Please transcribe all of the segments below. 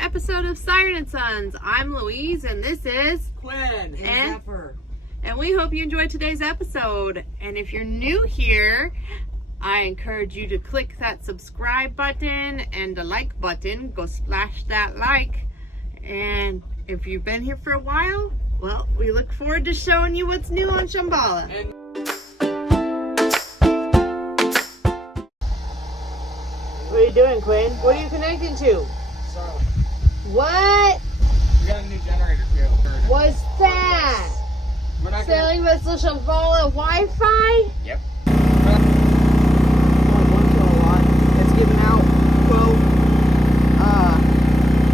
episode of Siren and Sons. I'm Louise and this is Quinn and Zephyr. And we hope you enjoyed today's episode. And if you're new here, I encourage you to click that subscribe button and the like button. Go splash that like. And if you've been here for a while, well, we look forward to showing you what's new on Shambala. What are you doing, Quinn? What are you connecting to? Starlink. What? We got a new generator too. What's that? We're not Selling Vessel Shambala Wi-Fi? Yep. It's giving out 12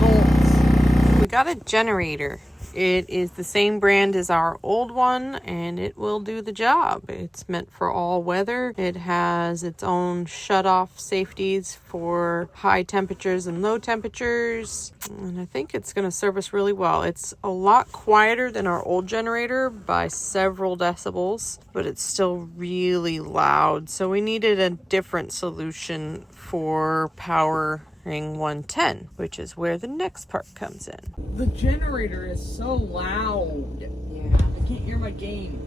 volts. We got a generator. It is the same brand as our old one, and it will do the job. It's meant for all weather. It has its own shut-off safeties for high temperatures and low temperatures, and I think it's going to serve us really well. It's a lot quieter than our old generator by several decibels, but it's still really loud, so we needed a different solution for power 110, which is where the next part comes in. The generator is so loud. Yeah. I can't hear my game.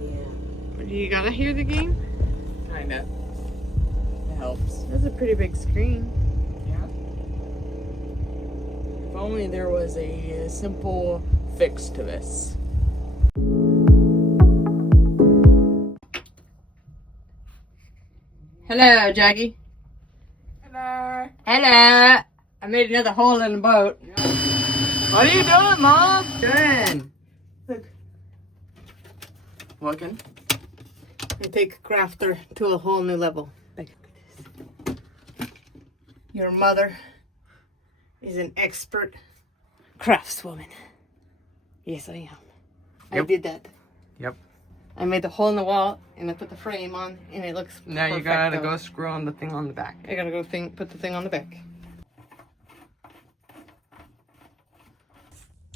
Yeah. You gotta hear the game? Kinda. It helps. That's a pretty big screen. Yeah. If only there was a simple fix to this. Hello, Jackie. Hello. Hello. I made another hole in the boat. Yeah. What are you doing, Mom? Good. Look. Looking. I take crafter to a whole new level. Look at this. Your mother is an expert craftswoman. Yes, I am. I Yep. did that. Yep. I made the hole in the wall and I put the frame on and it looks Now you gotta go screw on the thing on the back. I gotta go put the thing on the back.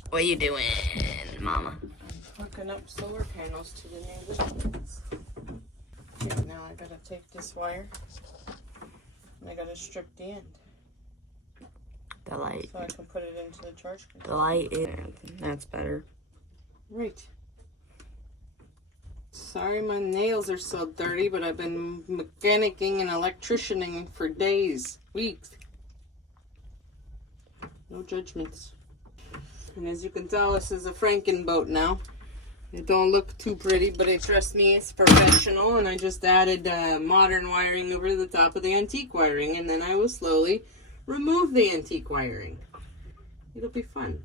What are you doing, Mama? Hooking up solar panels to the new buildings. Yeah, now I gotta take this wire and I gotta strip the end The light. so I can put it into the charge case. The light is. That's better. Right. Sorry my nails are so dirty, but I've been mechanicking and electricianing for days, weeks. No judgments. And as you can tell, this is a Franken boat now. It don't look too pretty, but trust me, it's professional. And I just added modern wiring over the top of the antique wiring. And then I will slowly remove the antique wiring. It'll be fun.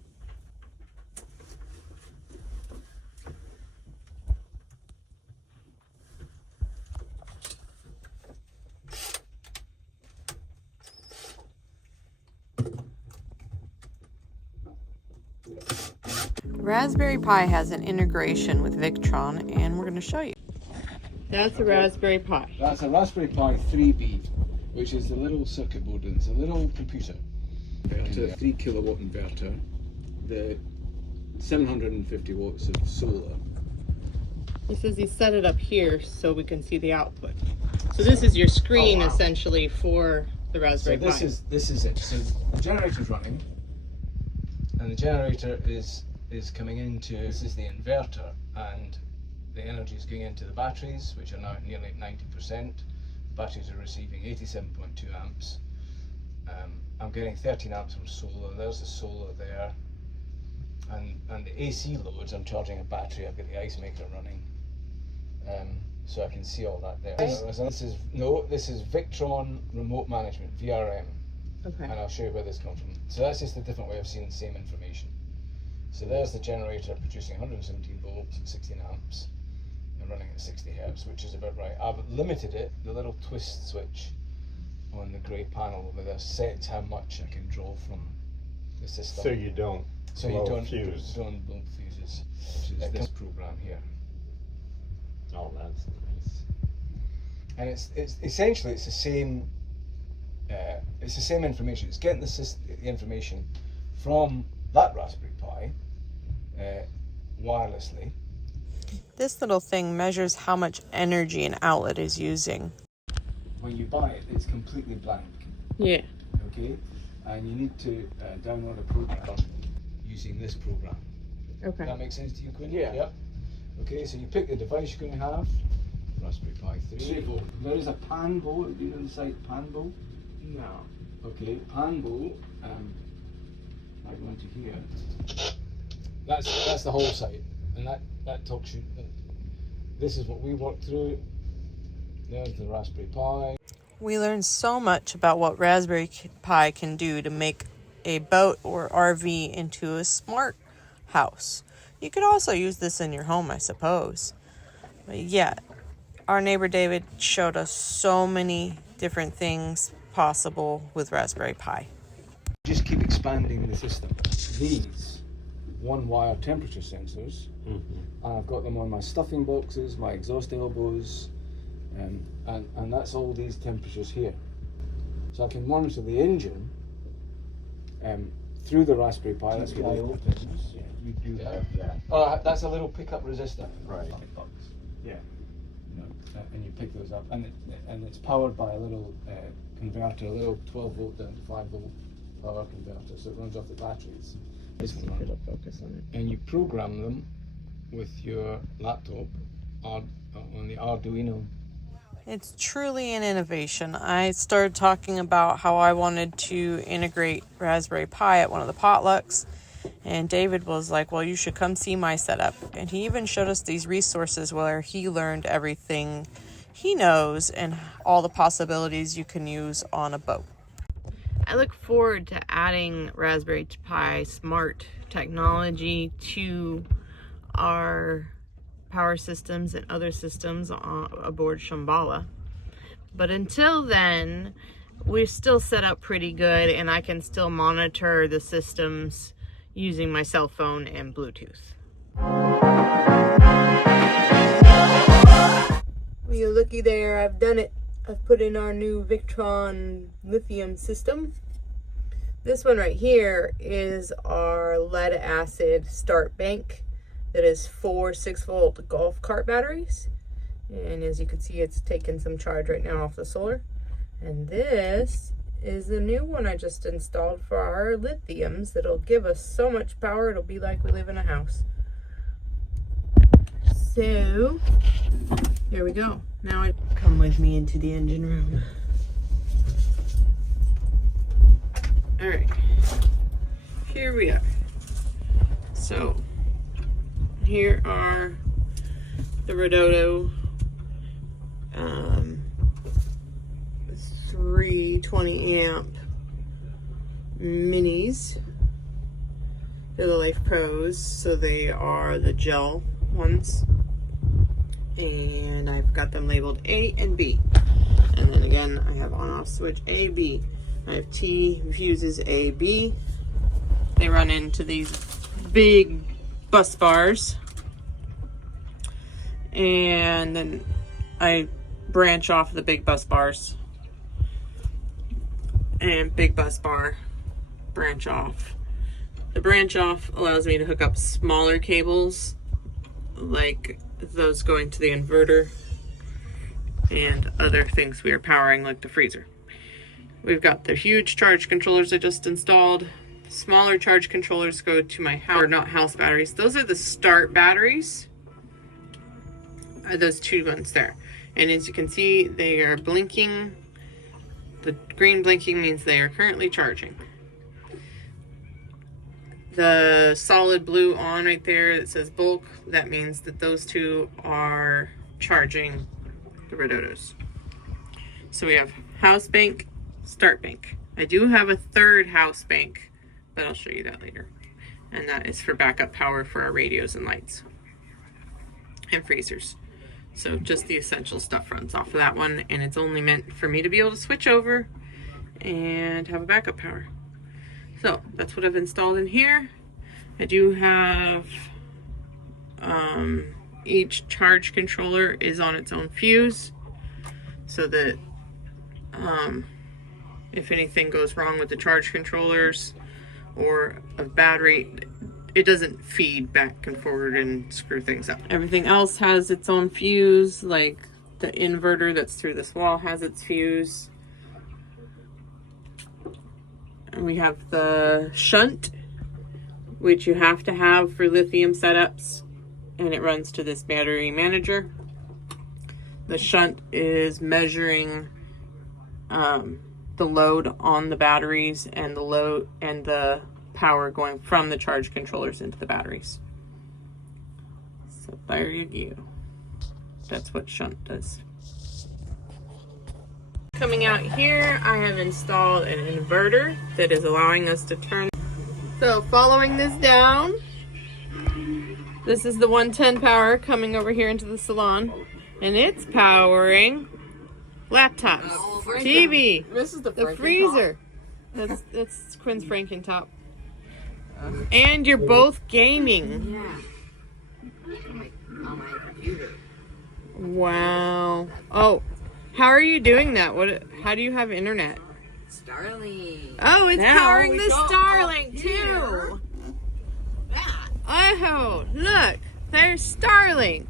Raspberry Pi has an integration with Victron, and we're going to show you. That's a Raspberry Pi. That's a Raspberry Pi 3B, which is the little circuit board, and it's a little computer. Inverter, 3 kilowatt inverter, the 750 watts of solar. This is, he set it up here so we can see the output. So this is your screen essentially for the Raspberry Pi. So this is it. So the generator's running, and the generator is coming into, this is the inverter, and the energy is going into the batteries, which are now at nearly 90%. The batteries are receiving 87.2 amps. I'm getting 13 amps from solar. There's the solar there, and the AC loads, I'm charging a battery. I've got the ice maker running, so I can see all that there. This is Victron remote management, VRM. Okay. And I'll show you where this comes from. So that's just a different way of seeing the same information. So there's the generator producing 117 volts at 16 amps and running at 60 hertz, which is about right. I've limited it, the little twist switch on the grey panel over there sets how much I can draw from the system. So you don't blow fuses. Don't blow fuses, which is this program here. Oh, that's nice. And it's essentially it's the same information. It's getting the information from that Raspberry Pi wirelessly. This little thing measures how much energy an outlet is using. When you buy it, it's completely blank. Yeah. Okay, and you need to download a program using this program. Okay. That makes sense to you, Quinn? Yeah. Yep. Okay, so you pick the device you're going to have. Raspberry Pi 3. There is a Panbo. Do you know the site Panbo? No. Okay, Panbo. I go into here. That's the whole site, and that talks you. This is what we worked through. There's the Raspberry Pi. We learned so much about what Raspberry Pi can do to make a boat or RV into a smart house. You could also use this in your home, I suppose. But yeah, our neighbor David showed us so many different things possible with Raspberry Pi. Just keep expanding the system. These one-wire temperature sensors, and I've got them on my stuffing boxes, my exhaust elbows, and that's all these temperatures here. So I can monitor the engine through the Raspberry Pi. That's what opens. Yeah, you do have that. Oh, that's a little pickup resistor. Right. Yeah. And you pick those up, and it's powered by a little converter, a little 12 volt down to 5 volt power converter, so it runs off the batteries. It'll focus on it. And you program them with your laptop on the Arduino. It's truly an innovation. I started talking about how I wanted to integrate Raspberry Pi at one of the potlucks, and David was like, well, you should come see my setup. And he even showed us these resources where he learned everything he knows and all the possibilities you can use on a boat. I look forward to adding Raspberry Pi smart technology to our power systems and other systems aboard Shambala. But until then, we're still set up pretty good, and I can still monitor the systems using my cell phone and Bluetooth. Well, you're looky there, I've done it. I've put in our new Victron lithium system. This one right here is our lead acid start bank that is 4 6-volt golf cart batteries. And as you can see, it's taking some charge right now off the solar. And this is the new one I just installed for our lithiums that'll give us so much power it'll be like we live in a house. So here we go. Now come with me into the engine room. All right, here we are. So here are the Redodo 320 amp minis. They're the Life Pros, so they are the gel ones. And I've got them labeled A and B. And then again, I have on-off switch A, B. I have T fuses A, B. They run into these big bus bars. And then I branch off the big bus bars. And big bus bar, branch off. The branch off allows me to hook up smaller cables, like those going to the inverter and other things we are powering, like the freezer. We've got the huge charge controllers I just installed. Smaller charge controllers go to my house, or not house batteries. Those are the start batteries. Those two ones there. And as you can see, they are blinking. The green blinking means they are currently charging. The solid blue on right there that says bulk, that means that those two are charging the Redodos. So we have house bank, start bank. I do have a third house bank, but I'll show you that later. And that is for backup power for our radios and lights and freezers. So just the essential stuff runs off of that one, and it's only meant for me to be able to switch over and have a backup power. So that's what I've installed in here. I do have each charge controller is on its own fuse, so that if anything goes wrong with the charge controllers or a battery, it doesn't feed back and forward and screw things up. Everything else has its own fuse, like the inverter that's through this wall has its fuse. And we have the shunt, which you have to have for lithium setups, and it runs to this battery manager. The shunt is measuring the load on the batteries and the load and the power going from the charge controllers into the batteries. So there you go. That's what shunt does. Coming out here, I have installed an inverter that is allowing us to turn. So following this down, this is the 110 power coming over here into the salon, and it's powering laptops, TV, This is the freezer. That's Quinn's Franken top. And you're both gaming. Yeah. On my computer. Wow. Oh, how are you doing that? How do you have internet? Starlink. Oh, it's Now powering we the go Starlink up too. Oh, look, there's Starlink.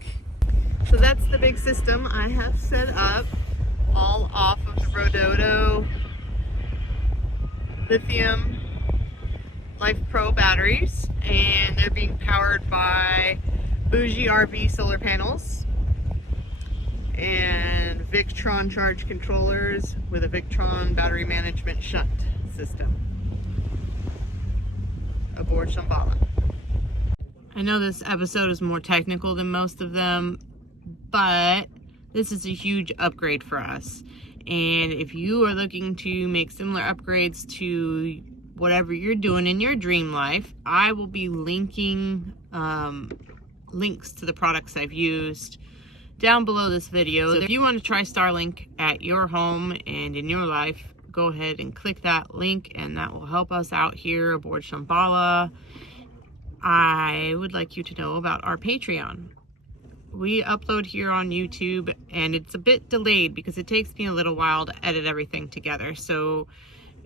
So that's the big system I have set up, all off of the Redodo Lithium Life Pro batteries, and they're being powered by BougieRV solar panels and Victron charge controllers with a Victron battery management shunt system aboard Shambala. I know this episode is more technical than most of them, but this is a huge upgrade for us. And if you are looking to make similar upgrades to whatever you're doing in your dream life, I will be linking links to the products I've used down below this video. So if you want to try Starlink at your home and in your life, go ahead and click that link, and that will help us out here aboard Shambala. I would like you to know about our Patreon. We upload here on YouTube, and it's a bit delayed because it takes me a little while to edit everything together. So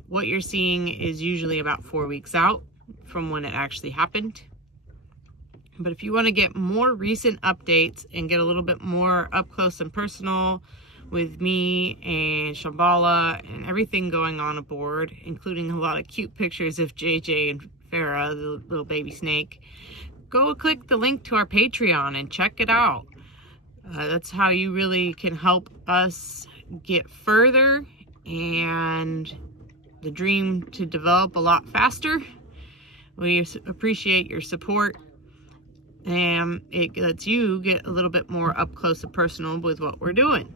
what you're seeing is usually about 4 weeks out from when it actually happened. But if you want to get more recent updates and get a little bit more up close and personal with me and Shambala and everything going on aboard, including a lot of cute pictures of JJ and Farah, the little baby snake, go click the link to our Patreon and check it out. That's how you really can help us get further and the dream to develop a lot faster. We appreciate your support, and it lets you get a little bit more up close and personal with what we're doing,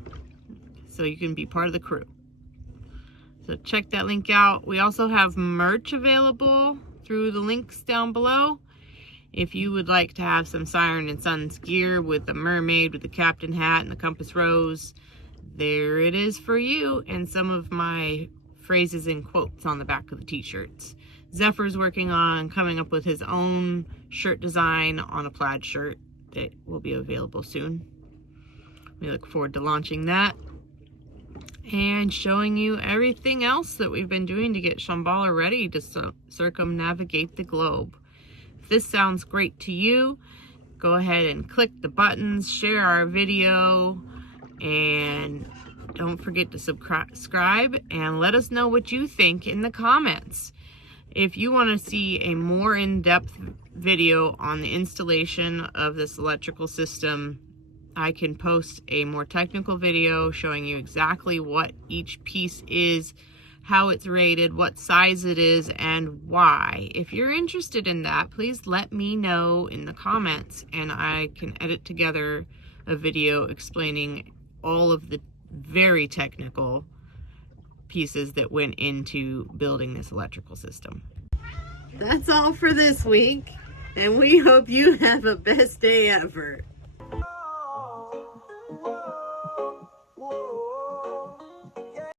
so you can be part of the crew. So check that link out. We also have merch available through the links down below. If you would like to have some Siren and Sons gear with the mermaid with the captain hat and the compass rose, there it is for you, and some of my phrases and quotes on the back of the t-shirts. Zephyr's working on coming up with his own shirt design on a plaid shirt that will be available soon. We look forward to launching that and showing you everything else that we've been doing to get Shambala ready to circumnavigate the globe. If this sounds great to you, go ahead and click the buttons, share our video, and don't forget to subscribe and let us know what you think in the comments. If you want to see a more in-depth video on the installation of this electrical system, I can post a more technical video showing you exactly what each piece is, how it's rated, what size it is, and why. If you're interested in that, please let me know in the comments, and I can edit together a video explaining all of the very technical pieces that went into building this electrical system. That's all for this week, and we hope you have a best day ever.